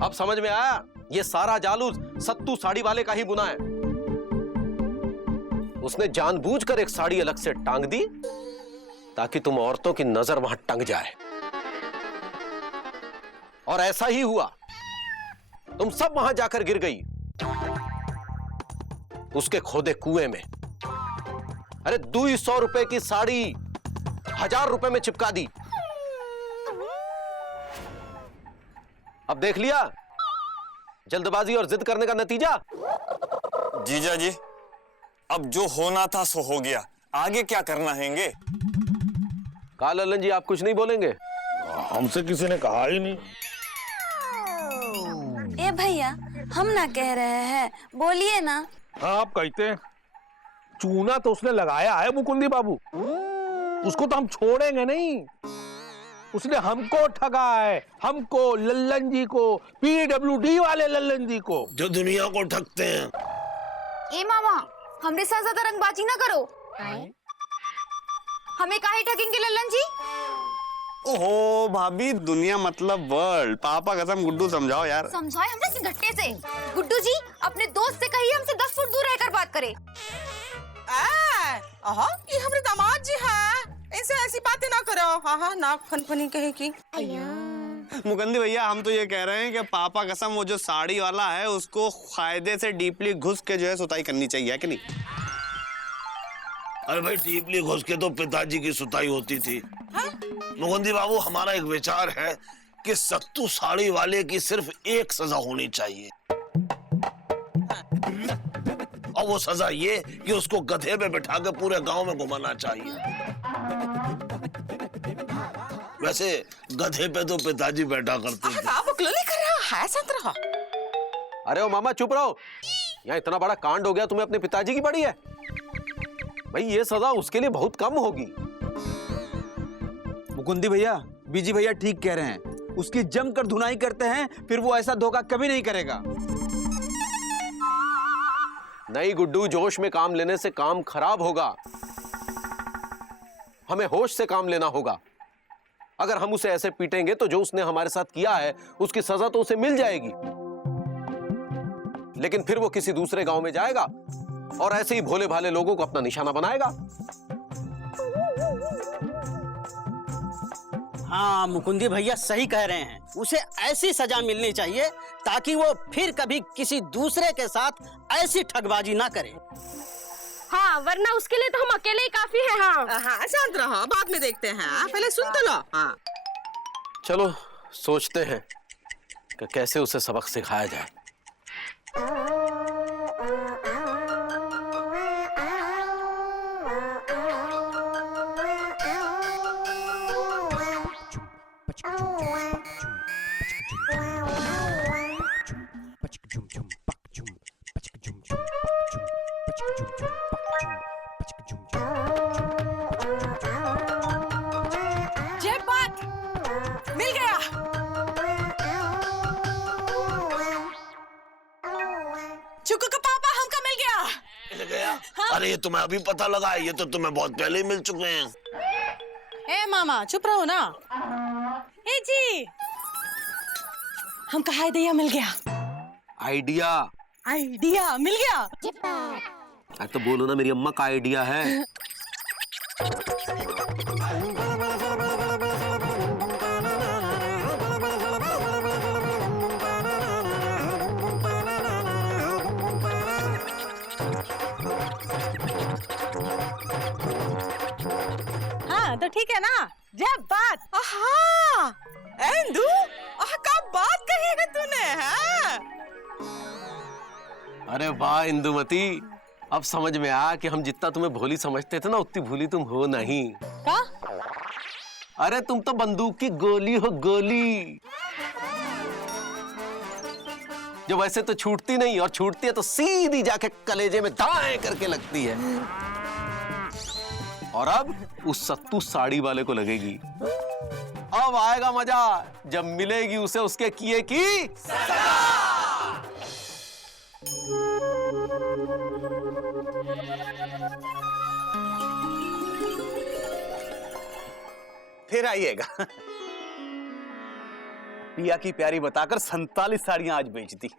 अब समझ में आया, ये सारा जाल उस सत्तू साड़ी वाले का ही बुना है। उसने जानबूझकर एक साड़ी अलग से टांग दी ताकि तुम औरतों की नजर वहां टंग जाए। और ऐसा ही हुआ, तुम सब वहां जाकर गिर गई उसके खोदे कुएं में। अरे 200 रुपए की साड़ी 1000 रुपए में चिपका दी। अब देख लिया जल्दबाजी और जिद करने का नतीजा। जीजा जी, अब जो होना था सो हो गया, आगे क्या करना हैंगे? लल्लन जी, आप कुछ नहीं बोलेंगे? हमसे किसी ने कहा ही नहीं। ए भैया, हम ना कह रहे हैं, बोलिए ना। हाँ, आप कहते हैं। चूना तो उसने लगाया है मुकुंदी बाबू, उसको तो हम छोड़ेंगे नहीं। उसने हमको ठगा है, हमको, लल्लन जी को, PWD वाले लल्लन जी को, जो दुनिया को ठगते हैं। ए मामा, हमरे साथ ज्यादा रंगबाजी ना करो। हमें काहे ठगेंगे लल्लन जी? ओहो भाभी, दुनिया मतलब वर्ल्ड। पापा कसम, गुड्डू समझाओ यार। समझाए हमरे सिंगट्टे से। गुड्डू जी, अपने दोस्त से कहिए हमसे 10 फुट दूर रहकर बात करे। ये हमरे दामाद जी हैं, इनसे ऐसी बातें ना करो। हाँ, ना फनफनी कहे की। मुकुंदी भैया, हम तो ये कह रहे हैं कि पापा कसम वो जो साड़ी वाला है उसको कायदे से डीपली घुस के जो है सुताई करनी चाहिए, है कि नहीं? अरे भाई, डीपली घुस के तो पिताजी की सुताई होती थी। मुकुंदी बाबू, हमारा एक विचार है कि सत्तू साड़ी वाले की सिर्फ एक सजा होनी चाहिए, और वो सजा ये कि उसको गधे पे बिठा के पूरे गांव में घुमाना चाहिए। वैसे गधे पे तो पिताजी बैठा करते थे। बकलोली कर रहा है, शांत रहो। अरे ओ मामा, चुप रहो। यहाँ इतना बड़ा कांड हो गया, तुम्हें अपने पिताजी की पड़ी है? भाई, ये सजा उसके लिए बहुत कम होगी। मुकुंदी भैया, बीजी भैया ठीक कह रहे हैं। उसकी जमकर धुनाई करते हैं, फिर वो ऐसा धोखा कभी नहीं करेगा। नहीं गुड्डू, जोश में काम लेने से काम खराब होगा। हमें होश से काम लेना होगा। अगर हम उसे ऐसे पीटेंगे तो जो उसने हमारे साथ किया है उसकी सजा तो उसे मिल जाएगी, लेकिन फिर वो किसी दूसरे गांव में जाएगा और ऐसे ही भोले भाले लोगों को अपना निशाना बनाएगा। हाँ, मुकुंदी भैया सही कह रहे हैं। उसे ऐसी सजा मिलनी चाहिए ताकि वो फिर कभी किसी दूसरे के साथ ऐसी ठगबाजी ना करे। हाँ, वरना उसके लिए तो हम अकेले ही काफी हैं। हाँ, शांत रहो, बाद में देखते हैं। पहले सुन तो लो। हाँ, चलो सोचते हैं कि कैसे उसे सबक सिखाया जाए। जयपाट मिल गया। चुकू का पापा हमका मिल गया। मिल गया? हाँ? अरे ये तुम्हें अभी पता लगा है? ये तो तुम्हें बहुत पहले ही मिल चुके हैं। ए मामा, चुप रहो ना। ए जी, हमका आइडिया मिल गया। आइडिया? आइडिया मिल गया। अरे तो बोलो ना, मेरी अम्मा का आइडिया है। हाँ, तो ठीक है ना। जब बात इंदु, क्या बात कही है तूने? हाँ? अरे वाह इंदुमती, अब समझ में आया कि हम जितना तुम्हें भोली समझते थे ना, उतनी भोली तुम हो नहीं। क्या? अरे तुम तो बंदूक की गोली हो, गोली जो वैसे तो छूटती नहीं, और छूटती है तो सीधी जाके कलेजे में दाएं करके लगती है। और अब उस सत्तू साड़ी वाले को लगेगी। अब आएगा मजा जब मिलेगी उसे उसके किए की सजा। फिर आइएगा। पिया की प्यारी बताकर 47 साड़ियां आज बेच दी।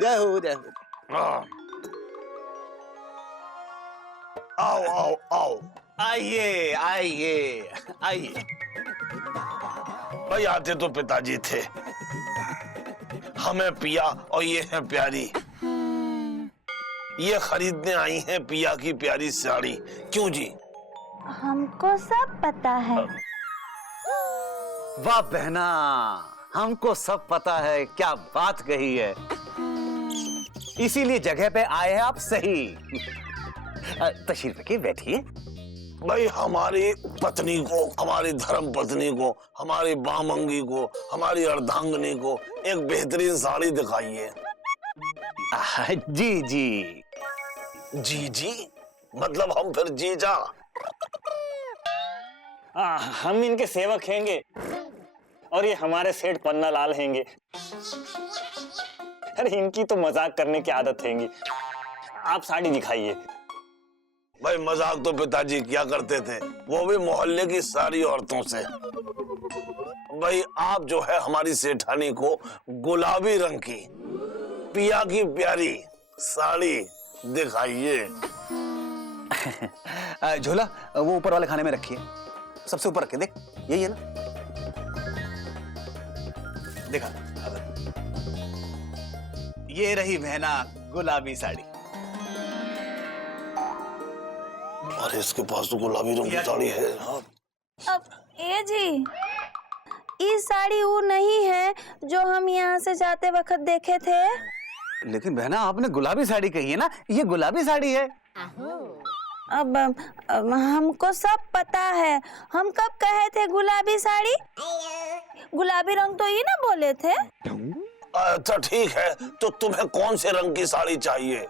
जय हो जय हो। आओ आओ आओ, आइए आइए आइए। भाई आते तो पिताजी थे, हमें पिया और ये है प्यारी, ये खरीदने आई हैं पिया की प्यारी साड़ी। क्यों जी? हमको सब पता है। वाह बहना, हमको सब पता है, क्या बात कही है। इसीलिए जगह पे आए हैं आप सही। तशरीफ रखिए, बैठिए। भाई हमारी पत्नी को, हमारी धर्म पत्नी को, हमारी बामंगी को, हमारी अर्धांगिनी को एक बेहतरीन साड़ी दिखाइए। जी जी। जी जी मतलब हम फिर जीजा? हम इनके सेवक हैंगे और ये हमारे सेठ पन्ना लाल हैंगे। अरे इनकी तो मजाक करने की आदत हैंगी। आप साड़ी दिखाइए। भाई मजाक तो पिताजी क्या करते थे, वो भी मोहल्ले की सारी औरतों से। भाई आप जो है हमारी सेठानी को गुलाबी रंग की पिया की प्यारी साड़ी दिखाइए। झोला वो ऊपर वाले खाने में रखिए, सबसे ऊपर रखिए। देख यही है ना, देखा। ये रही बहना गुलाबी साड़ी। अरे इसके पास तो गुलाबी रंग की साड़ी है। अब ए जी, ये साड़ी वो नहीं है जो हम यहाँ से जाते वक्त देखे थे। लेकिन बहना आपने गुलाबी साड़ी कही है ना, ये गुलाबी साड़ी है। अब हमको सब पता है। हम कब कहे थे गुलाबी साड़ी? गुलाबी रंग तो ये ना बोले थे। अच्छा ठीक है, तो तुम्हें कौन से रंग की साड़ी चाहिए?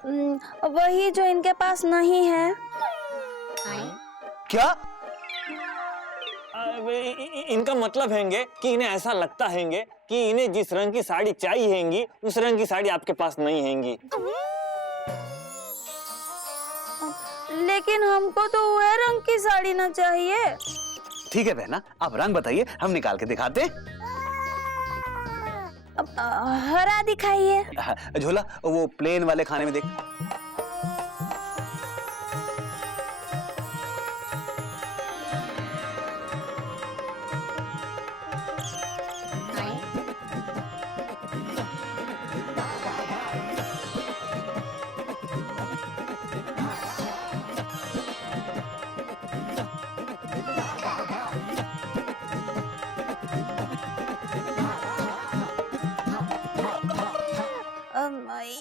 वही जो इनके पास नहीं है। क्या? इनका मतलब हैंगे कि इन्हें ऐसा लगता हैंगे कि इन्हें जिस रंग की साड़ी चाहिए हैंगी उस रंग की साड़ी आपके पास नहीं हैंगी। लेकिन हमको तो वह रंग की साड़ी ना चाहिए। ठीक है बहना, आप रंग बताइए, हम निकाल के दिखाते। अब हरा दिखाइए। झोला वो प्लेन वाले खाने में देख।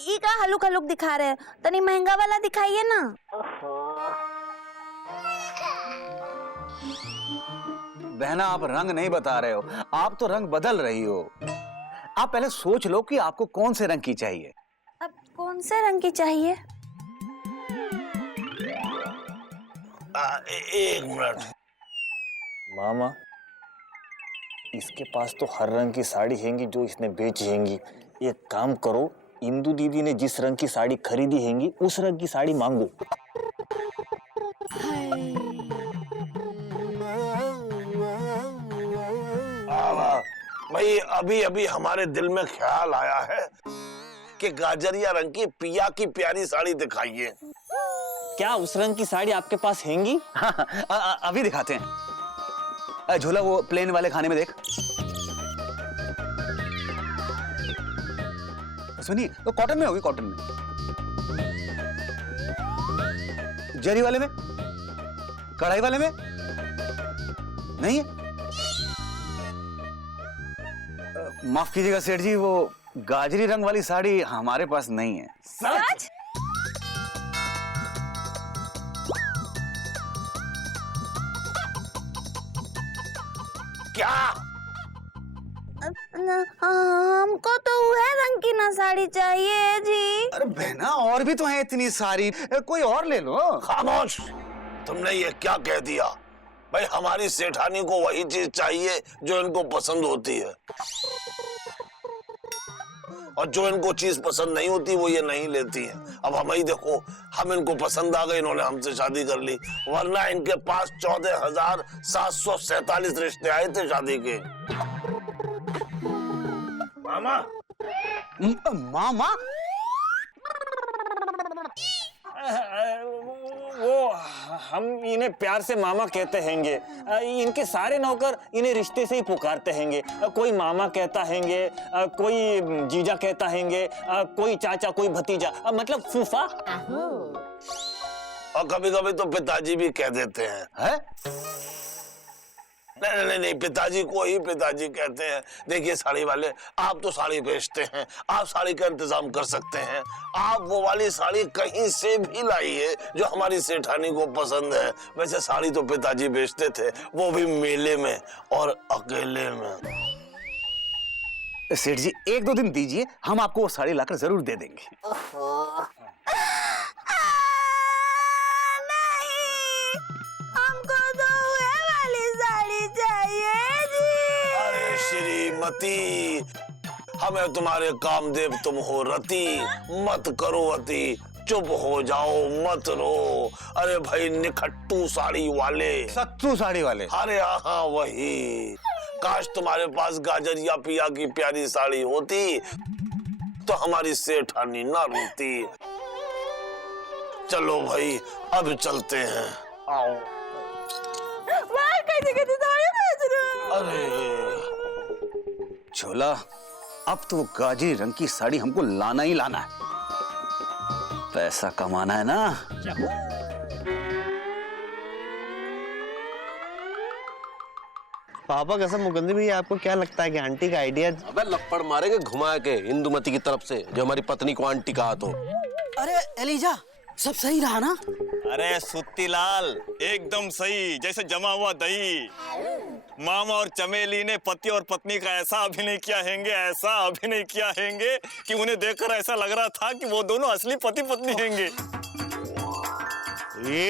ई का हलुक हलुक दिखा रहे हैं, तनी महंगा वाला दिखाइए ना। बहना आप रंग नहीं बता रहे हो, आप तो रंग बदल रही हो। आप पहले सोच लो कि आपको कौन से रंग की चाहिए। अब कौन से रंग की चाहिए? एक मिनट मामा, इसके पास तो हर रंग की साड़ी हैंगी जो इसने बेची हैंगी। एक काम करो, इंदु दीदी ने जिस रंग की साड़ी खरीदी हैंगी उस रंग की साड़ी मांगो। भाई अभी अभी हमारे दिल में ख्याल आया है कि गाजरिया रंग की पिया की प्यारी साड़ी दिखाइए। क्या उस रंग की साड़ी आपके पास हैंगी? अभी दिखाते हैं। झोला वो प्लेन वाले खाने में देख। सुनिए, वो कॉटन में होगी, कॉटन में। जरी वाले में, कढ़ाई वाले में नहीं है। माफ कीजिएगा सेठ जी, वो गाजरी रंग वाली साड़ी हमारे पास नहीं है। सच? क्या? हमको तो वह रंग की ना साड़ी चाहिए जी। अरे बहना और भी तो है इतनी सारी, कोई और ले लो। खामोश, तुमने ये क्या कह दिया? भाई हमारी सेठानी को वही चीज चाहिए जो इनको पसंद होती है, और जो इनको चीज पसंद नहीं होती वो ये नहीं लेती है। अब हम ही देखो, हम इनको पसंद आ गए, इन्होंने हमसे शादी कर ली, वरना इनके पास 14,747 रिश्ते आए थे शादी के। मामा मामा वो हम इन्हें प्यार से मामा कहते हैंगे। इनके सारे नौकर इन्हें रिश्ते से ही पुकारते हैंगे। कोई मामा कहता हैंगे, कोई जीजा कहता हैंगे, कोई चाचा, कोई भतीजा, मतलब फूफा। और कभी कभी तो पिताजी भी कह देते हैं। है? नहीं, पिताजी को ही पिताजी कहते हैं। देखिए साड़ी वाले, आप तो साड़ी बेचते हैं, आप साड़ी का इंतजाम कर सकते हैं। आप वो वाली साड़ी कहीं से भी लाइए जो हमारी सेठानी को पसंद है। वैसे साड़ी तो पिताजी बेचते थे, वो भी मेले में और अकेले में। सेठ जी 1-2 दिन दीजिए, हम आपको वो साड़ी लाकर जरूर दे देंगे। नहीं, हमको तो ये वाली साड़ी चाहिए जी। अरे श्रीमती, हमें तुम्हारे कामदेव तुम हो रति, मत करो अति, चुप हो जाओ, मत रो। अरे भाई निखट्टू साड़ी वाले, सत्तू साड़ी वाले। अरे हाँ वही। काश तुम्हारे पास गाजर या पिया की प्यारी साड़ी होती तो हमारी सेठानी ना रोती। चलो भाई अब चलते हैं। आओ। कैसे साड़ी बेच रहे हो? अरे छोला, अब तो वो गाजरी रंग की साड़ी हमको लाना ही लाना है। पैसा कमाना है ना। पापा कसम मुकुंदी भैया, आपको क्या लगता है कि आंटी का आइडिया? अबे लपड़ मारेंगे घुमा के इंदुमती की तरफ से, जो हमारी पत्नी को आंटी कहा तो। अरे एलिजा, सब सही रहा ना? अरे सुत्तीलाल, एकदम सही, जैसे जमा हुआ दही। मामा और चमेली ने पति और पत्नी का ऐसा अभिनय किया हैंगे, ऐसा अभिनय किया हैंगे कि उन्हें देखकर ऐसा लग रहा था कि वो दोनों असली पति पत्नी हैंगे।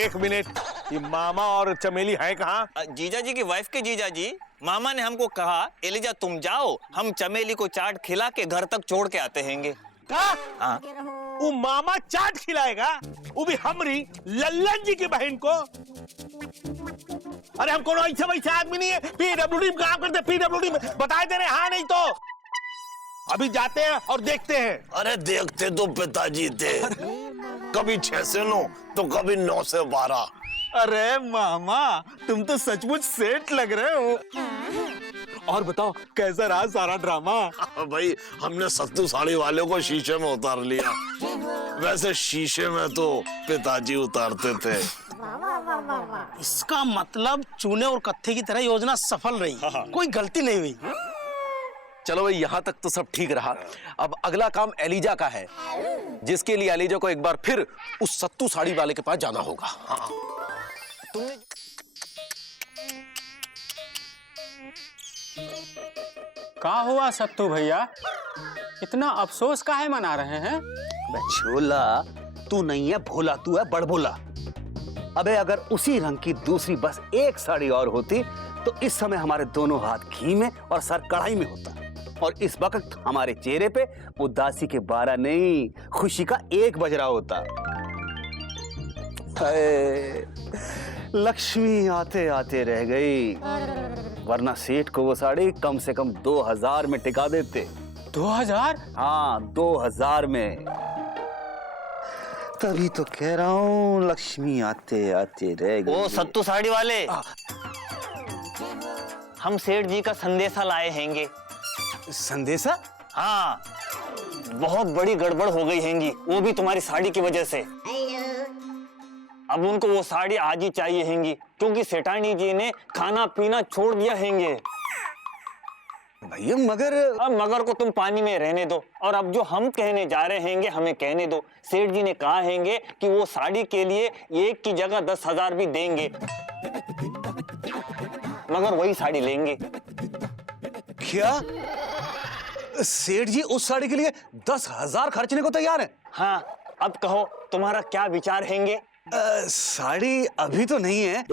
1 मिनट, ये मामा और चमेली है कहाँ? जीजा जी की वाइफ के जीजा जी। मामा ने हमको कहा, एलिजा तुम जाओ, हम चमेली को चाट खिला के घर तक छोड़ के आते हैंगे। हाँ? वो मामा चाट खिलाएगा, वो भी हमरी लल्लन जी की बहन को? अरे हम कोनो ऐसे वैसे आदमी नहीं है, पीडब्ल्यूडी में काम करते, पीडब्ल्यूडी में बताए दे रहे, हाँ नहीं तो अभी जाते हैं और देखते हैं। अरे देखते तो पिताजी थे, कभी 6 से 9 तो कभी 9 से 12। अरे मामा, तुम तो सचमुच सेठ लग रहे हो। और बताओ कैसा रहा सारा ड्रामा? भाई हमने सत्तू साड़ी वाले को शीशे में उतार लिया। वैसे शीशे में तो पिताजी उतारते थे। इसका मतलब चूने और कत्थे की तरह योजना सफल रही, कोई गलती नहीं हुई। चलो भाई यहाँ तक तो सब ठीक रहा। अब अगला काम एलिजा का है, जिसके लिए एलिजा को एक बार फिर उस सत्तू साड़ी वाले के पास जाना होगा। क्या हुआ सत्तू भैया, इतना अफसोस काहे मना रहे हैं? छोला, तू नहीं है भोला, तू है बड़बोला। अबे अगर उसी रंग की दूसरी बस एक साड़ी और होती तो इस समय हमारे दोनों हाथ घी में और सर कढ़ाई में होता, और इस वक्त हमारे चेहरे पे उदासी के 12 नहीं, खुशी का 1 बज रहा होता। लक्ष्मी आते आते रह गई, वरना सेठ को वो साड़ी कम से कम 2000 में टिका देते। 2000? हाँ 2000 में। तभी तो कह रहा हूँ लक्ष्मी आते आते रह गई। ओ सत्तू साड़ी वाले, हम सेठ जी का संदेशा लाए हैंगे। संदेशा? हाँ, बहुत बड़ी गड़बड़ हो गई हैंगी, वो भी तुम्हारी साड़ी की वजह से। अब उनको वो साड़ी आज ही चाहिए हैंगी, क्योंकि सेठानी जी ने खाना पीना छोड़ दिया हैंगे। भैया मगर अब मगर को तुम पानी में रहने दो, और अब जो हम कहने जा रहे हैंगे हमें कहने दो। सेठ जी ने कहा हैंगे कि वो साड़ी के लिए 1 की जगह 10,000 भी देंगे, मगर वही साड़ी लेंगे। क्या सेठ जी उस साड़ी के लिए 10,000 खर्चने को तैयार है? हाँ, अब कहो तुम्हारा क्या विचार हैंगे? साड़ी अभी तो नहीं है,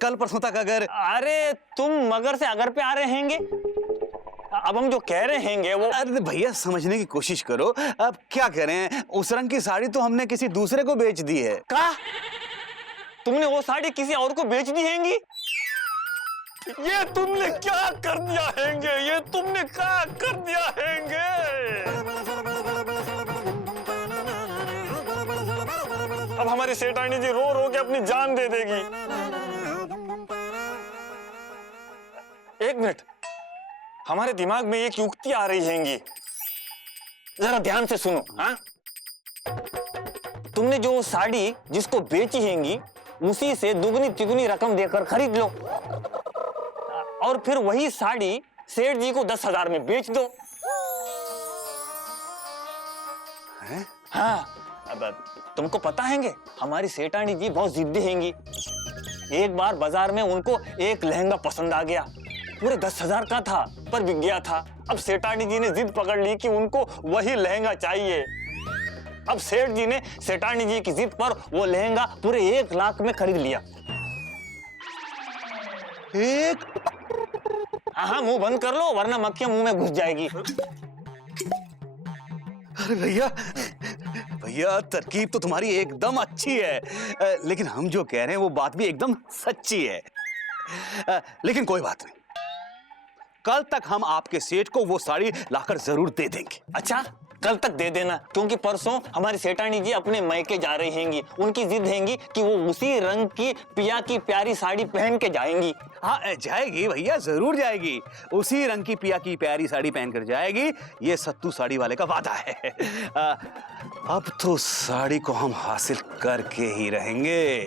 कल परसों तक अगर। अरे तुम मगर से अगर पे आ रहे हैंगे, अब हम जो कह रहे हैंगे वो। अरे भैया समझने की कोशिश करो, अब क्या करें, उस रंग की साड़ी तो हमने किसी दूसरे को बेच दी है। क्या तुमने वो साड़ी किसी और को बेच दी हैंगी? ये तुमने क्या कर दिया हैंगे, ये तुमने क्या कर दिया हैंगे? अब हमारी सेठानी जी रो रो के अपनी जान दे देगी। एक मिनट, हमारे दिमाग में एक युक्ति आ रही हैंगी, जरा ध्यान से सुनो। हाँ, तुमने जो साड़ी जिसको बेची हैंगी उसी से दुगनी तिगुनी रकम देकर खरीद लो और फिर वही साड़ी सेठ जी को 10,000 में बेच दो। हाँ, अब तुमको पता हैंगे हमारी सेठानी जी बहुत जिद्दी हैंगी। एक बार बाजार में उनको एक लहंगा पसंद आ गया, पूरे 10,000 का था पर बिक गया था। अब सेठानी जी ने जिद पकड़ ली कि उनको वही लहंगा चाहिए। अब सेठ जी ने सेठानी जी की जिद पर वो लहंगा पूरे 1 लाख में खरीद लिया। हाँ, मुंह बंद कर लो वरना मक्खियां मुंह में घुस जाएगी। अरे भैया भैया, तरकीब तो तुम्हारी एकदम अच्छी है, लेकिन हम जो कह रहे हैं वो बात भी एकदम सच्ची है। लेकिन कोई बात नहीं, कल तक हम आपके सेठ को वो साड़ी लाकर जरूर दे देंगे। अच्छा, कल तक दे देना, क्योंकि परसों हमारी सेठानी जी अपने मैके जा रही हैंगी। उनकी जिद हैंगी कि वो उसी रंग की पिया की प्यारी साड़ी पहन के जाएंगी। हाँ, जाएगी भैया, जरूर जाएगी। उसी रंग की पिया की प्यारी साड़ी पहनकर जाएगी, ये सत्तू साड़ी वाले का वादा है। अब तो साड़ी को हम हासिल करके ही रहेंगे।